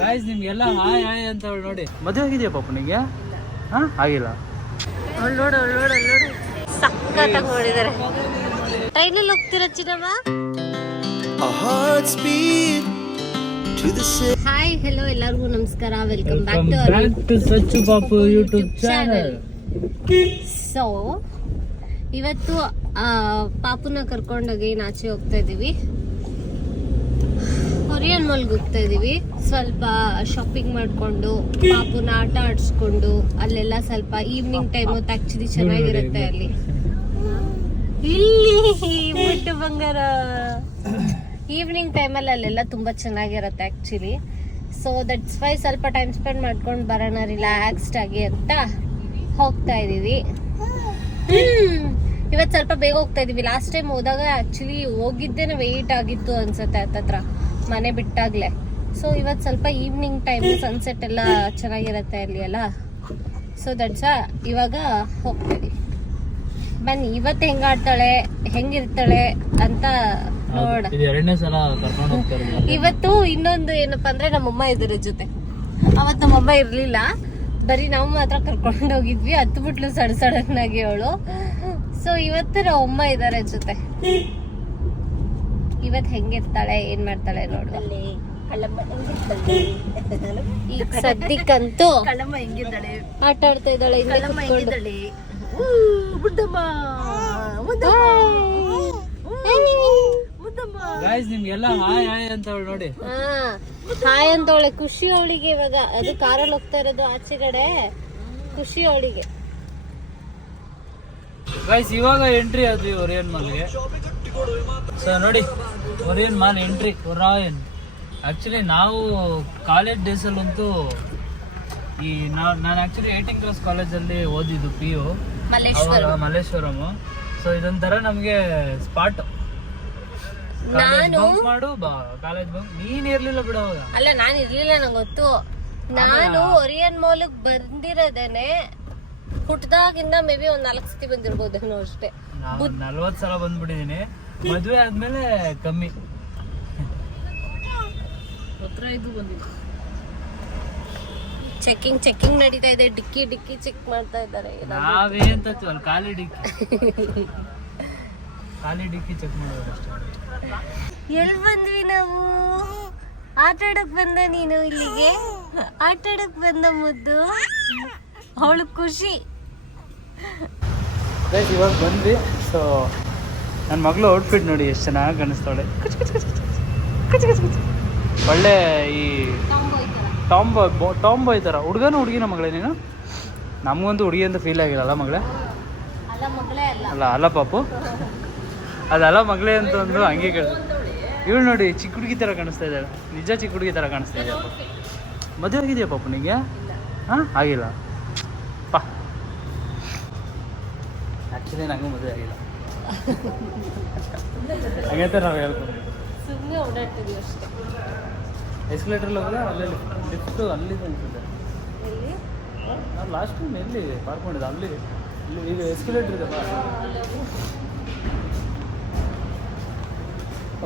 Guys ನಿಮ್ಗೆಲ್ಲ hi hi ಅಂತ ಹೇಳಿ ನೋಡಿ. ಮದುವೆ ಆಗಿದೆಯಾ ಪಾಪ ನಿಂಗೆ? ಹಾ ಆಗಿಲ್ಲ. ನೋಡು ಸಕ್ಕತ್ತಾಗಿ ನೋಡಿದ್ದಾರೆ. ಟ್ರೈನಲ್ಲಿ ಹೋಗ್ತೀರಾ ಚಿನ್ನಮ್ಮ? ಹಾಯ್ ಹೆಲೋ ಎಲ್ಲರಿಗೂ ನಮಸ್ಕಾರ, ವೆಲ್ಕಮ್ ಬ್ಯಾಕ್ ಟು ಸಚ್ಚು ಪಾಪು ಯೂಟ್ಯೂಬ್ ಚಾನಲ್. ಸೊ ಇವತ್ತು ಪಾಪುನ ಕರ್ಕೊಂಡೋಗಿ ಆಚೆ ಹೋಗ್ತಾ ಇದೀವಿ. ಕೊರಿಯನ್ ಮಾಲ್ಗೆ ಹೋಗ್ತಾ ಇದೀವಿ. ಸ್ವಲ್ಪ ಶಾಪಿಂಗ್ ಮಾಡ್ಕೊಂಡು ಪಾಪುನ ಆಟ ಆಡಿಸ್ಕೊಂಡು ಅಲ್ಲೆಲ್ಲ ಸ್ವಲ್ಪ ಈವ್ನಿಂಗ್ ಟೈಮ್ ಹೊತ್ತು ಆಕ್ಚುಲಿ ಚೆನ್ನಾಗಿರುತ್ತೆ ಅಲ್ಲಿ. ಇಲ್ಲಿ ಬಿಟ್ಟು ಬಂಗಾರ ಈವ್ನಿಂಗ್ ಟೈಮಲ್ಲಿ ಅಲ್ಲೆಲ್ಲ ತುಂಬಾ ಚೆನ್ನಾಗಿರುತ್ತೆ ಆಕ್ಚುಲಿ. ಸೊ ದಟ್ಸ್ ವೈ ಸ್ವಲ್ಪ ಟೈಮ್ ಸ್ಪೆಂಡ್ ಮಾಡ್ಕೊಂಡು ಬರೋಣ ರಿಲ್ಯಾಕ್ಸ್ಡ್ ಆಗಿ ಅಂತ ಹೋಗ್ತಾ ಇದೀವಿ. ಇವತ್ತು ಸ್ವಲ್ಪ ಬೇಗ ಹೋಗ್ತಾ ಇದೀವಿ. ಲಾಸ್ಟ್ ಟೈಮ್ ಹೋದಾಗ ಆಕ್ಚುಲಿ ಹೋಗಿದ್ದೇನೆ ವೆಯ್ಟ್ ಆಗಿತ್ತು ಅನ್ಸುತ್ತೆ ಹತ್ತತ್ರ ಮನೆ ಬಿಟ್ಟಾಗ್ಲೆ. ಸೊ ಇವತ್ತು ಸ್ವಲ್ಪ ಈವ್ನಿಂಗ್ ಟೈಮ್ ಸನ್ಸೆಟ್ ಎಲ್ಲ ಚೆನ್ನಾಗಿರುತ್ತೆ ಅಲ್ಲಿ ಅಲ್ಲ. ಸೊ ದಟ್ಸ್ ಇವಾಗ ಹೋಗ್ತೀವಿ. ಬನ್ನಿ ಇವತ್ತು ಹೆಂಗ ಆಡ್ತಾಳೆ ಹೆಂಗಿರ್ತಾಳೆ ಅಂತ ನೋಡ. ಇವತ್ತು ಇನ್ನೊಂದು ಏನಪ್ಪಾ ಅಂದ್ರೆ ನಮ್ಮಮ್ಮ ಇದ್ರ ಜೊತೆ. ಅವತ್ತು ನಮ್ಮಮ್ಮ ಇರ್ಲಿಲ್ಲ, ಬರೀ ನಾವು ಮಾತ್ರ ಕರ್ಕೊಂಡು ಹೋಗಿದ್ವಿ. ಹತ್ತು ಬಿಟ್ಲು ಸಡನ್ ಆಗಿ ಅವಳು. ಸೊ ಇವತ್ತು ನಮ್ಮಮ್ಮ ಇದಾರೆ ಜೊತೆ. ಇವತ್ ಹೆಂಗಿರ್ತಾಳೆ ಏನ್ ಮಾಡ್ತಾಳೆ ನೋಡುವ. ಈಗ ಸದ್ಯಕ್ಕಂತೂ ಆಟ ಆಡ್ತಾ ಇದ್ದಾಳೆ. ನಿಮ್ಗೆಲ್ಲ ಹಾಯ್ ಹಾಯ್ ಅಂತ ಹೇಳಿ ನೋಡಿ. ಹಾಯ್ ಅಂತ ಅವಳೆ ಖುಷಿ ಅವಳಿಗೆ. ಇವಾಗ ಅದು ಕಾರಲ್ಲಿ ಹೋಗ್ತಾ ಇರೋದು ಆಚೆಗಡೆ. ಖುಷಿ ಅವಳಿಗೆ. ಗೈಸ್ ಇವಾಗ ಎಂಟ್ರಿ ಆದ್ವಿ ಒರಿಯನ್ ಮಾಲ್ಗೆ. ಸೊ ನೋಡಿ ಒರಿಯನ್ ಮಾಲ್ ಎಂಟ್ರಿ. ಒರಾಯನ್ ಆಕ್ಚುಲಿ ನಾವು ಕಾಲೇಜ್ ಡೇಸಲ್ಲಂತೂ ಈ ನಾನು ಆಕ್ಚುಲಿ 18th ಕ್ಲಾಸ್ ಕಾಲೇಜಲ್ಲಿ ಓದಿದ್ದು PU ಮಲ್ಲೇಶ್ವರಂ. ಸೊ ಇದೊಂಥರ ನಮ್ಗೆ ಸ್ಪಾಟ್. ಮಾಡು ಬಾ ಕಾಲೇಜ್ ಬಂಕ್. ನೀನ್ ಇರ್ಲಿಲ್ಲ ಬಿಡ ಅವಾಗ. ಅಲ್ಲ ನಾನು ಇರ್ಲಿಲ್ಲ, ನಂಗೆ ಗೊತ್ತು. ನಾನು ಒರಿಯನ್ ಮಾಲ್ಗೆ ಬಂದಿರೋದೇನೆ ಹುಟ್ಟದಾಗಿಂದ ಮೇ ಬಿ ಒಂದ್ 4 ಸತಿ ಬಂದಿರ್ಬೋದೇನೋ ಅಷ್ಟೇ. 40 ಸಲ ಬಂದ್ಬಿಟ್ಟಿದೀನಿ. ಮದುವೆ ಆದ್ಮೇಲೆ ಕಮ್ಮಿ. ಚೆಕಿಂಗ್ ನಡೀತಾ ಇದೆ. ಡಿಕ್ಕಿ ಚೆಕ್ ಮಾಡ್ತಾ ಇದ್ದಾರೆ. ನಾವೇಂತ ಖಾಲಿ ಡಿಕ್ಕಿ ಚೆಕ್ ಮಾಡೋದು ಅಷ್ಟೇ. ಎಲ್ಲಿ ಬಂದ್ವಿ ನಾವು? ಆಟ ಆಡಕ್ ಬಂದ ನೀನು ಇಲ್ಲಿಗೆ? ಆಟ ಆಡಕ್ ಬಂದ ಮುದ್ದು. ಅವಳು ಖುಷಿ. ಇವಾಗ ಬಂದ್ವಿ. ಸೊ ನನ್ನ ಮಗಳು ಔಟ್ಫಿಟ್ ನೋಡಿ ಎಷ್ಟು ಚೆನ್ನಾಗಿ ಕಾಣಿಸ್ತಾಳೆ. ಒಳ್ಳೆ ಈ ಟಾಂಬಾಯ್ ಥರ. ಹುಡುಗನೂ ಹುಡುಗಿನ ಮಗಳೇ ನೀನು? ನಮಗಂತೂ ಹುಡುಗಿ ಅಂತ ಫೀಲ್ ಆಗಿರಲ್ಲ ಮಗಳೇ. ಅಲ್ಲ ಪಾಪು, ಅದಲ್ಲ ಮಗಳೇ ಅಂತ ಒಂದು ಹಂಗೆ ಕೇಳಿದೆ. ಇವಳು ನೋಡಿ ಚಿಕ್ಕ ಹುಡುಗಿ ಥರ ಕಾಣಿಸ್ತಾ ಇದ್ದಾಳೆ. ನಿಜ ಚಿಕ್ಕ ಹುಡುಗಿ ಥರ ಕಾಣಿಸ್ತಾ ಇದೆಯಾ? ಮದುವೆ ಆಗಿದೆಯಾ ಪಾಪು ನಿಂಗೆ? ಹಾಂ ಆಗಿಲ್ಲ ಪಾ. ಆ್ಯಕ್ಚುಲಿ ನನಗೂ ಮದುವೆ ಆಗಿಲ್ಲ. ಹಾಗಂತ ನಾವು ಹೇಳ್ಕೊಂಡು ಸುಮ್ಮನೆ ಓಡಾಡ್ತಿದ್ವಿ ಅಷ್ಟೇ. ಎಸ್ಕಲೇಟ್ರಲ್ಲಿ ಹೋದ್ರೆ ಅಲ್ಲೇ ಲಿಫ್ಟು ಅಲ್ಲಿದೆ ಅನ್ಸುತ್ತೆ. ನಾನು ಲಾಸ್ಟ್ ಟೈಮ್ ಎಲ್ಲಿ ಪಾರ್ಕೊಂಡಿದ್ದೆ ಅಲ್ಲಿ. ಈಗ ಎಸ್ಕಲೇಟ್ರ್ ಇದೆ.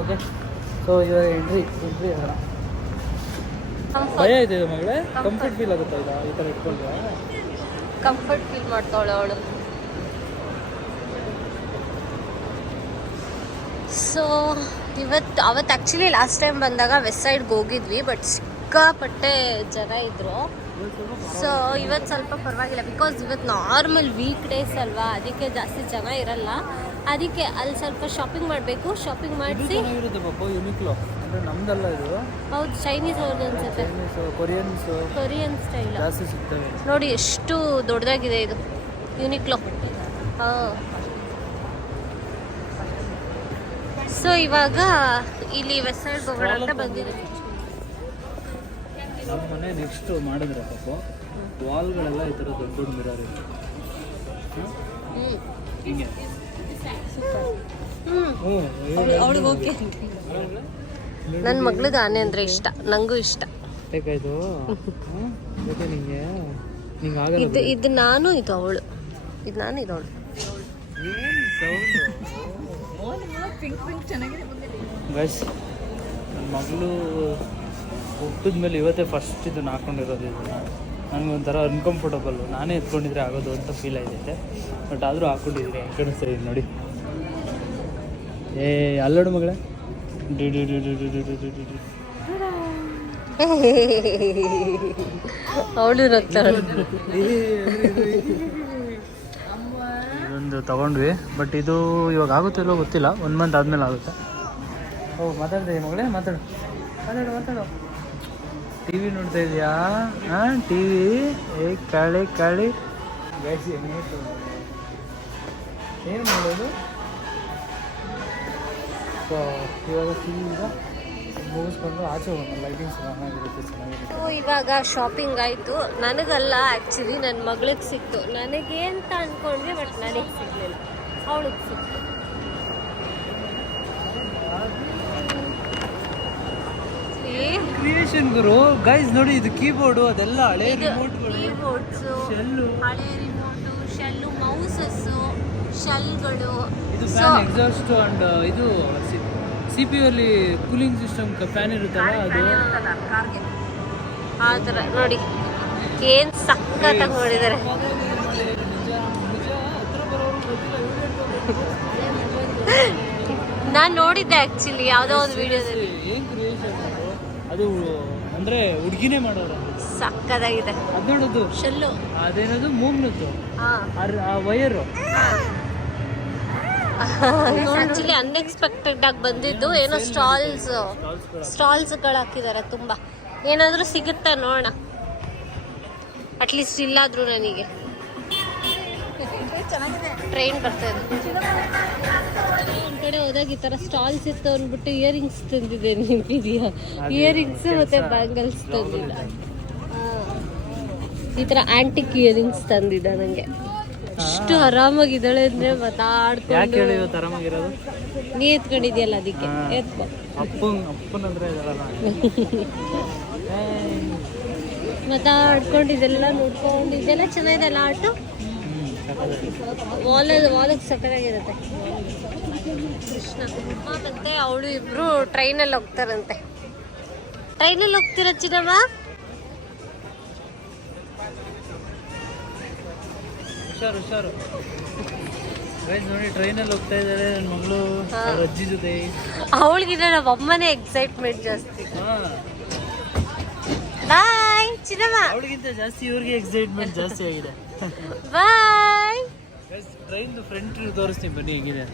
ಓಕೆ. ಸೊ ಇವಾಗ ಎಂಟ್ರಿ ಆಗೋಣ. ಭಯ ಇದೆ ಮಗಳೇ? ಕಂಫರ್ಟ್ ಫೀಲ್ ಆಗುತ್ತಾ ಈ ಥರ ಇಟ್ಕೊಂಡ್ರೆ? ಕಂಫರ್ಟ್ ಫೀಲ್ ಮಾಡ್ತಾವಳೆ ಅವಳು. ಸೊ ಅವತ್ತು ಆ್ಯಕ್ಚುಲಿ ಲಾಸ್ಟ್ ಟೈಮ್ ಬಂದಾಗ ವೆಸ್ಟ್ ಸೈಡ್ಗೆ ಹೋಗಿದ್ವಿ, ಬಟ್ ಸಿಕ್ಕಾಪಟ್ಟೆ ಜನ ಇದ್ರು. ಸೊ ಇವತ್ತು ಸ್ವಲ್ಪ ಪರವಾಗಿಲ್ಲ, ಬಿಕಾಸ್ ಇವತ್ತು ನಾರ್ಮಲ್ ವೀಕ್ ಡೇಸ್ ಅಲ್ವಾ, ಅದಕ್ಕೆ ಜಾಸ್ತಿ ಜನ ಇರಲ್ಲ. ಅದಕ್ಕೆ ಅಲ್ಲಿ ಸ್ವಲ್ಪ ಶಾಪಿಂಗ್ ಮಾಡಬೇಕು. ಶಾಪಿಂಗ್ ಮಾಡಿಸಿ ಯುನಿಕ್ಲೋ ಅಂದರೆ ನಮ್ದಲ್ಲ ಇದು. ಹೌದು, ಚೈನೀಸ್ ಅವ್ರದ್ದು ಅನ್ಸುತ್ತೆ. ಕೊರಿಯನ್ ಸ್ಟೈಲ್ ಜಾಸ್ತಿ ಸಿಗ್ತವೆ ನೋಡಿ. ಎಷ್ಟು ದೊಡ್ಡದಾಗಿದೆ ಇದು ಯುನಿಕ್ಲೋ. ಹಾಂ. ಸೊ ಇವಾಗ ಇಲ್ಲಿ ವೆಸ್ಟ್ ಸೈಡ್ ಹೋಗೋಣ ಅಂತ ಬಂದಿದ್ದೀವಿ. ನಮ್ಮ ಮನೆ ನೆಕ್ಸ್ಟ್ ಮಾಡಿದ್ರೆ ಪಾಪ ವಾಲ್ಗಳೆಲ್ಲ ಈ ಥರ ದೊಡ್ಡ ದೊಡ್ಡ ಮಿರರ್ ಇದೆ. ಹಿಂಗೆ ಅವಳಿಗೆ ಓಕೆ. ನನ್ನ ಮಗಳಿಗೆ ಆನೆ ಅಂದರೆ ಇಷ್ಟ, ನನಗೂ ಇಷ್ಟ. ಬೇಕಾಯ್ತು ನಿಂಗೆ? ಇದು ನಾನು, ಇದು ಅವಳು. ಇದು ನಾನು, ಇದು ಅವಳು. ಗೈಸ್ ನನ್ನ ಮಗಳು ಹುಟ್ಟಿದ ಮೇಲೆ ಇವತ್ತೇ ಫಸ್ಟ್ ಇದನ್ನು ಹಾಕ್ಕೊಂಡಿರೋದು. ಇದನ್ನು ನನಗೆ ಒಂಥರ ಅನ್ಕಂಫರ್ಟಬಲ್ಲು, ನಾನೇ ಎತ್ಕೊಂಡಿದ್ರೆ ಆಗೋದು ಅಂತ ಫೀಲ್ ಆಗಿದೆ. ಬಟ್ ಆದರೂ ಹಾಕ್ಕೊಂಡಿದ್ದೀನಿ. ಹೆಂಗೆ ಕಾಣಿಸ್ತಾ ಇದೆ ನೋಡಿ. ಅಲ್ಲೋಡು ಮಗಳೇ. ಅವಳು ಇದೊಂದು ತಗೊಂಡ್ವಿ. ಬಟ್ ಇದು ಇವಾಗ ಆಗುತ್ತಿಲ್ಲೋ ಗೊತ್ತಿಲ್ಲ. 1 ಮಂತ್ ಆದಮೇಲೆ ಆಗುತ್ತೆ. ಮಾತಾಡ್ತಾ ಮಗಳೇ, ಮಾತಾಡು. ಟಿ ವಿ ನೋಡ್ತಾ ಇದೆಯಾ? ಹಾಂ, ಟಿ ವಿ. ಕಾಳಿ ಏನು ಮಾಡೋದು? ಸೊ ಇವಾಗ ಈಗ ಮುಗಿಸ್ಕೊಂಡು ಆಚೆ ಹೋಗೋಣ. ಲೈಟಿಂಗ್ಸ್ ಚೆನ್ನಾಗಿರುತ್ತೆ. ಇವಾಗ ಶಾಪಿಂಗ್ ಆಯಿತು. ನನಗಲ್ಲ, ಆ್ಯಕ್ಚುಲಿ ನನ್ನ ಮಗಳಿಗೆ ಸಿಕ್ತು. ನನಗೆ ಅಂತ ಅಂದ್ಕೊಂಡ್ವಿ, ಬಟ್ ನನಗೆ ಸಿಗಲಿಲ್ಲ, ಅವಳಿಗೆ ಸಿಕ್ತು. ಕ್ರಿಯೇಷನ್ ಗುರು ಗೈಸ್ ನೋಡಿ. ಇದು ಕೀಬೋರ್ಡು, ಅದೆಲ್ಲ ಹಳೆ ರಿಮೋಟ್ಗಳು, ಕೀಬೋರ್ಡ್ಸು, ಹಳೆ ರಿಮೋಟು, ಶೆಲ್ಲು, ಮೌಸಸ್ಸು, ಶೆಲ್ಗಳು, ಇದು ಫ್ಯಾನ್ ಎಕ್ಸಾಸ್ಟ್ ಅಂಡ್ ಇದು CPU ಅಲ್ಲಿ ಕೂಲಿಂಗ್ ಸಿಸ್ಟಮ್ ಫ್ಯಾನ್ ಇರುತ್ತಲ್ಲ ಅದು. ಆ ಥರ ನೋಡಿ ಏನು ಸಖತ್ತಾಗಿ ಮಾಡಿದ್ದಾರೆ. ನಾನು ನೋಡಿದ್ದೆ ಆ್ಯಕ್ಚುಲಿ ಯಾವುದೋ ಒಂದು ವಿಡಿಯೋದಲ್ಲಿ. ಏನು ಕ್ರಿಯೇಷನ್ ಅದು ಅಂದರೆ ಹುಡುಗಿನೇ ಮಾಡೋರು. ಸಕ್ಕತ್ತಾಗಿದೆ. ಅದು ನೋಡೋದು ಶೆಲ್ಲು, ಅದೇನದು ಮೂಗ್ನದ್ದು ಹಾಂ, ಆ ವಯರು. ಆ್ಯಕ್ಚುಲಿ ಅನ್ಎಕ್ಸ್ಪೆಕ್ಟೆಡ್ ಆಗಿ ಬಂದಿದ್ದು. ಏನೋ ಸ್ಟಾಲ್ಸ್ಗಳು ಹಾಕಿದ್ದಾರೆ ತುಂಬ. ಏನಾದರೂ ಸಿಗುತ್ತಾ ನೋಡೋಣ, ಅಟ್ಲೀಸ್ಟ್ ಇಲ್ಲಾದರೂ ನನಗೆ. ಟ್ರೈನ್ ಬರ್ತಾಯಿದೆ. ಒಂದು ಕಡೆ ಹೋದಾಗ ಈ ಥರ ಸ್ಟಾಲ್ಸ್ ಇತ್ತು ಅಂದ್ಬಿಟ್ಟು ಇಯರಿಂಗ್ಸ್ ತಂದಿದೆ. ನಿಂತಿದೆಯಾ? ಇಯರಿಂಗ್ಸ್ ಮತ್ತು ಬ್ಯಾಂಗಲ್ಸ್ ತಂದಿದ್ದ. ಈ ಥರ ಆಂಟಿಕ್ ಇಯರಿಂಗ್ಸ್ ತಂದಿದ್ದ ನನಗೆ. ಅಷ್ಟು ಆರಾಮಾಗಿದ್ದಾಳೆ ಅಂದರೆ ಮಾತಾಡ್ಕೊಂಡು. ನೀ ಎತ್ಕೊಂಡಿದ್ಯಲ್ಲ ಅದಕ್ಕೆ ಎತ್ಕೊ. ಮಾತಾಡ್ಕೊಂಡು ಇದೆಲ್ಲ ನೋಡ್ಕೊಂಡು ಇದೆಲ್ಲ ಚೆನ್ನಾಗಿದೆ ಅಲ್ಲ. ಆಟೋ ವಾಲಕ್ಕೆ ಸಕ್ಕತ್ತಾಗಿರುತ್ತೆ. ಕೃಷ್ಣ ಮತ್ತೆ ಅವಳು ಇಬ್ರು ಟ್ರೈನಲ್ಲಿ ಹೋಗ್ತಾರಂತೆ. ಟ್ರೈನಲ್ಲಿ ಹೋಗ್ತೀರ ಚಿನ್ನಮ್ಮ? ಹುಷಾರು ನೋಡಿ. ಟ್ರೈನಲ್ಲಿ ಹೋಗ್ತಾ ಇದ್ದಾರೆ ನನ್ನ ಮಗಳು ಅಜ್ಜಿ ಜೊತೆ. ಅವಳಿಗಿನ್ನ ನಮ್ಮ ಅಮ್ಮನೇ ಎಕ್ಸೈಟ್ಮೆಂಟ್ ಜಾಸ್ತಿ. ಬಾಯ್ ಚಿನ್ನಮ್ಮ. ಅವಳಿಗಿಂತ ಜಾಸ್ತಿ ಇವ್ರಿಗೆ ಎಕ್ಸೈಟ್ಮೆಂಟ್ ಜಾಸ್ತಿ ಆಗಿದೆ. ಬಾಯ್. ಟ್ರೈನ್ ಫ್ರಂಟ್ ತೋರಿಸ್ತೀನಿ ಬನ್ನಿ ಹೇಗಿದೆ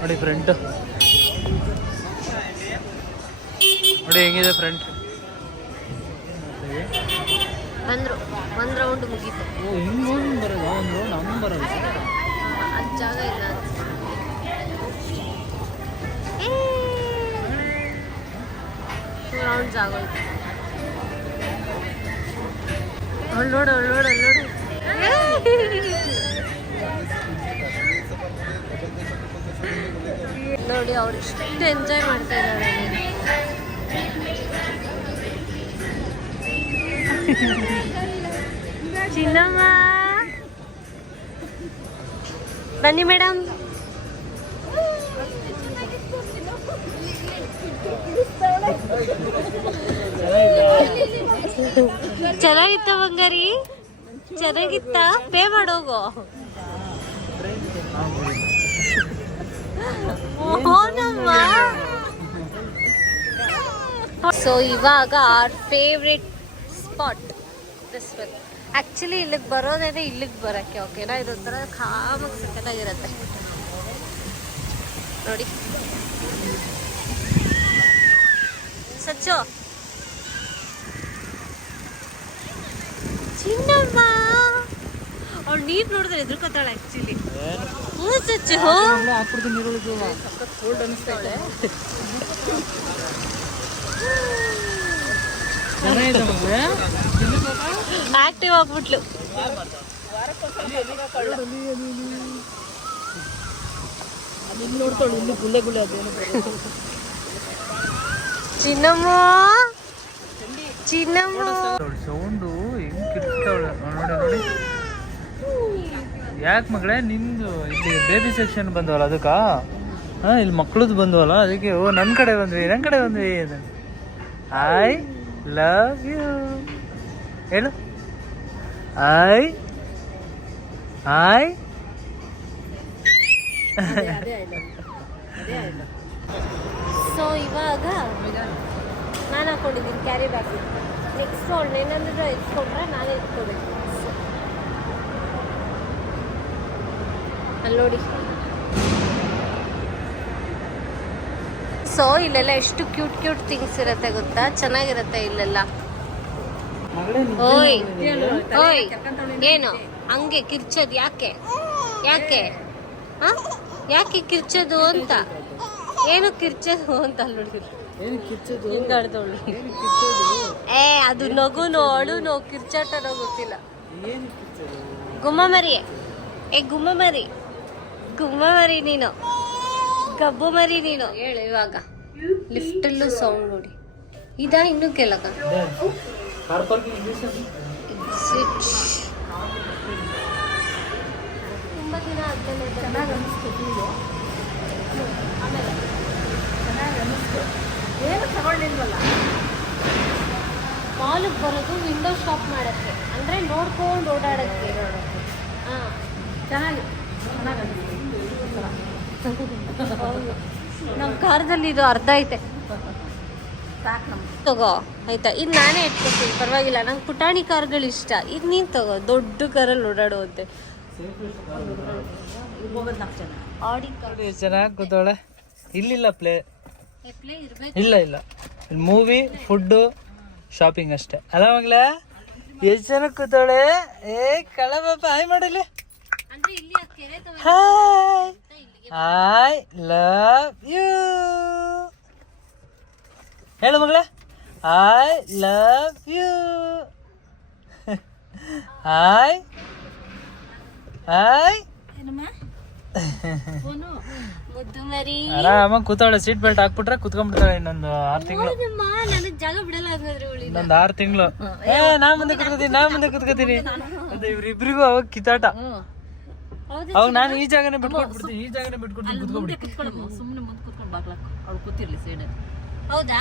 ನೋಡಿ. ಫ್ರಂಟ್ ನೋಡಿ ಹೆಂಗಿದೆ ಫ್ರಂಟ್. ಬಂದ್ರು, ಒಂದು ರೌಂಡ್ ಮುಗೀತು. ಹಿಂಗೆ ಬರೋದು ಒಂದು ರೌಂಡ್ ಹಂಗೆ ಬರೋದು. ಅದು ಜಾಗ ಇಲ್ಲ. ರೌಂಡ್ಸ್ ಆಗೋಯ್ತು. ಅವಳು ನೋಡು. ನೋಡಿ ಅವ್ರು ಎಷ್ಟು ಎಂಜಾಯ್ ಮಾಡ್ತಾ ಇದ್ದಾಳೆ. ಚಿನ್ನಮ್ಮ ಬನ್ನಿ ಮೇಡಮ್. ಚೆನ್ನಾಗಿತ್ತ ಬಂಗಾರಿ? ಚೆನ್ನಾಗಿತ್ತ? ಪೇ ಮಾಡೋಗೋ. ಸೊ ಇವಾಗ our favourite spot this one. Actually ಇಲ್ಲಿಗೆ ಬರೋದೇನೆ ಇಲ್ಲಿಗೆ ಬರೋಕ್ಕೆ. ಓಕೆನಾ? ಇದೊಂಥರ ಕಾಮಾಗಿ ಸಕ್ಕತ್ತಾಗಿರುತ್ತೆ ನೋಡಿ. ಸಚ್ಚು ಚಿನ್ನಮ್ಮ ಅವ್ಳು ನೀರು ನೋಡಿದ್ರೆ ಎದುರ್ಕೊತಾಳೆ ಆ್ಯಕ್ಚುಲಿ. ಹ್ಞೂ ಸಚ್ಚು ಆಕ್ಟಿವ್ ಆಗ್ಬಿಟ್ಲು. ಚಿನ್ನಮ್ಮ ಸೌಂಡು ಹೆಂಗ್ ಕಿರ್ತಾವಳೆ ನೋಡಿ. ಯಾಕೆ ಮಗಳೇ ನಿಂದು ಇಲ್ಲಿ ಬೇಬಿ ಸೆಕ್ಷನ್ ಬಂದವಲ್ಲ ಅದಕ್ಕ ಹಾಂ ಇಲ್ಲಿ ಮಕ್ಕಳದ್ದು ಬಂದ್ವಲ್ಲ ಅದಕ್ಕೆ ಓ ನನ್ನ ಕಡೆ ಬಂದ್ವಿ ಐ ಲವ್ ಯು ಹೇಳು ಐ ಸೊ ಇವಾಗ ನಾನು ಹಾಕೊಂಡಿದ್ದೀನಿ ಕ್ಯಾರಿ ಬ್ಯಾಗ್. ನೆಕ್ಸ್ಟ್ ಅವಳು ಏನಾದರೂ ಎತ್ಕೊಂಡ್ರೆ ನಾನೇ ಎತ್ಕೋಬೇಕು. ಅಲ್ಲಿ ನೋಡಿ. ಸೊ ಇಲ್ಲೆಲ್ಲ ಎಷ್ಟು ಕ್ಯೂಟ್ ಥಿಂಗ್ಸ್ ಇರುತ್ತೆ ಗೊತ್ತಾ, ಚೆನ್ನಾಗಿರುತ್ತೆ ಇಲ್ಲೆಲ್ಲ. ಓಯ್ ಓಯ್ ಏನು ಹಂಗೆ ಕಿರ್ಚೋದು ಯಾಕೆ ಯಾಕೆ ಕಿರ್ಚೋದು ಅಂತ, ಏನು ಕಿರ್ಚೋದು ಅಂತ ಅಲ್ಲಿ ನೋಡಿದ್ರು ಹಿಂಗಾಡ್ದವಳು. ಅದು ನಗುನೋ ಅಳುನೋ ಕಿರ್ಚಾಟನೋ ಗೊತ್ತಿಲ್ಲ. ಗುಮ್ಮ ಮರಿ ನೀನು, ಗಬ್ಬು ಮರಿ ನೀನು. ಹೇಳು ಇವಾಗ ಲಿಫ್ಟಲ್ಲೂ ಸೌಂಡ್ ನೋಡಿ. ಇದಾ ಇನ್ನೂ ಕೆಳಗ ತುಂಬ ದಿನ ಆದ್ಮೇಲೆ ಮಾಲಿಗೆ ಬರೋದು ವಿಂಡೋ ಶಾಪ್ ಮಾಡಕ್ಕೆ, ಅಂದ್ರೆ ನೋಡ್ಕೊಂಡು ಓಡಾಡಕ್ಕೆ. ನಮ್ಮ ಕಾರ್ದಲ್ಲಿ ಇದು ಅರ್ಧ ಐತೆ, ತಗೋ ಆಯ್ತಾ. ಇದು ನಾನೇ ಇಟ್ಕೊತೀನಿ ಪರವಾಗಿಲ್ಲ, ನಂಗೆ ಪುಟಾಣಿ ಕಾರ್ಗಳು ಇಷ್ಟ. ಇದು ನೀನು ತಗೋ, ದೊಡ್ಡ ಕಾರಲ್ಲಿ ಓಡಾಡುವಂತೆ. ಆಡಿ ಕಾರ್ ಚೆನ್ನಾಗಿ ಕೂತವಳೆ. ಇಲ್ಲಿಲ್ಲ ಪ್ಲೇ ಇರ್ಬೇಕು. ಇಲ್ಲ ಇಲ್ಲಿ ಮೂವಿ ಫುಡ್ಡು ಶಾಪಿಂಗ್ ಅಷ್ಟೇ ಅಲ್ಲ ಮಗ್ಲ. ಎಷ್ಟು ಚೆನ್ನಾಗಿ ಕೂತವಳೆ. ಏ ಕಳ ಬಾಪ ಹಾಯ್ ಮಾಡಲಿ. ಅಂದ್ರೆ ಇಲ್ಲಿ ಆ ಕೆರೆ ಹಾಯ್ ಐ ಲವ್ ಯು ಹೇಳು ಮಗಳ. ಐ ಲವ್ ಯು ಹಾಯ್ ಮುದ್ದು ಮರಿ ಆರಾಮಾಗಿ ಕೂತಾವಳೆ. ಸೀಟ್ ಬೆಲ್ಟ್ ಹಾಕ್ಬಿಟ್ರೆ ಕುತ್ಕೊಂಡ್ಬಿಡ್ತಾಳೆ. ಇನ್ನೊಂದು 6 ತಿಂಗಳು, ನನಗೆ ಜಾಗ ಬಿಡಲ್ಲ ಹಂಗಾದ್ರೆ ಅವಳಿಗೆ. ಇನ್ನೊಂದು 6 ತಿಂಗಳು. ನಾ ಮುಂದೆ ಕುತ್ಕೋತೀನಿ ಅಂತ ಇವ್ರಿಬ್ರಿಗೂ ಅವಾಗ ಕಿತ್ತಾಟ. ಅವಾಗ ನಾನು ಈ ಜಾಗನೇ ಬಿಟ್ಕೊಟ್ಬಿಡ್ತೀನಿ ಕುತ್ಕೊಂಡ್ಬಿಡಿ. ಸುಮ್ಮನೆ ಮುಂದೆ ಕುತ್ಕೊಂಡು ಬಾಗ್ಲಾಕ ಅವಳು ಕೂತಿರ್ಲಿ ಸೈಡ್. ಹೌದಾ,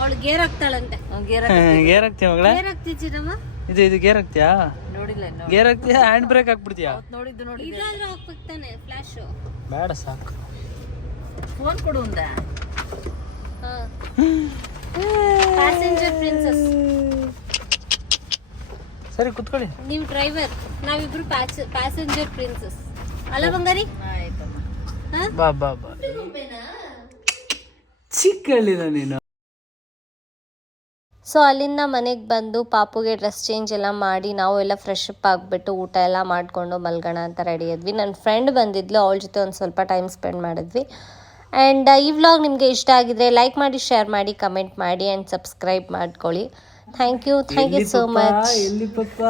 ಅವಳು ಗೇರ್ ಹಾಕ್ತಾಳಂತೆ. ಗೇರ್ ಹಾಕ್ತೀಯ ಮಗಳ? ಗೇರ್ ಹಾಕ್ತಿದ್ದೀರಮ್ಮ? ಇದು ಗೇರ್ ಹಾಕ್ತೀಯಾ? ನೋಡಿಲ್ಲ ಗೇರ್ ಹಾಕ್ತೀಯಾ ಹ್ಯಾಂಡ್ ಬ್ರೇಕ್ ಹಾಕ್ಬಿಡ್ತೀಯಾ? ನೋಡಿದ್ದು ಇದಾದ್ರೂ ಹಾಕ್ಬೇಕು ತಾನೆ ಫ್ಲಾಶ್. ಬೇಡ ಸಾಕು. ಫೋನ್ ಕೊಡು ಅಂದ. Passenger princess. ಸರಿ ಕುತ್ಕೊಳ್ಳಿ. ನೀವು ಡ್ರೈವರ್, ನಾವಿಬ್ರು ಪ್ಯಾಸೆಂಜರ್ ಪ್ರಿನ್ಸಸ್ ಅಲ್ಲ ಬಂಗಾರಿ? ಬಾ ಬಾ ಬಾ. ಚಿಕ್ಕಳ್ಳಿನ ನೀನು. ಸೊ ಅಲ್ಲಿಂದ ಮನೆಗೆ ಬಂದು ಪಾಪುಗೆ ಡ್ರೆಸ್ ಚೇಂಜ್ ಎಲ್ಲ ಮಾಡಿ ನಾವು ಎಲ್ಲ ಫ್ರೆಶ್ ಅಪ್ ಆಗಿಬಿಟ್ಟು ಊಟ ಎಲ್ಲ ಮಾಡಿಕೊಂಡು ಮಲ್ಗೋಣ ಅಂತ ರೆಡಿ ಇದ್ವಿ. ನನ್ನ ಫ್ರೆಂಡ್ ಬಂದಿದ್ಲು, ಅವಳ ಜೊತೆ ಒಂದು ಸ್ವಲ್ಪ ಟೈಮ್ ಸ್ಪೆಂಡ್ ಮಾಡಿದ್ವಿ. ಆ್ಯಂಡ್ ಈ ವ್ಲಾಗ್ ನಿಮಗೆ ಇಷ್ಟ ಆಗಿದ್ರೆ ಲೈಕ್ ಮಾಡಿ, ಶೇರ್ ಮಾಡಿ, ಕಮೆಂಟ್ ಮಾಡಿ ಆ್ಯಂಡ್ ಸಬ್ಸ್ಕ್ರೈಬ್ ಮಾಡ್ಕೊಳ್ಳಿ. Thank you so much. ಎಲ್ಲಿ ಪಪ್ಪ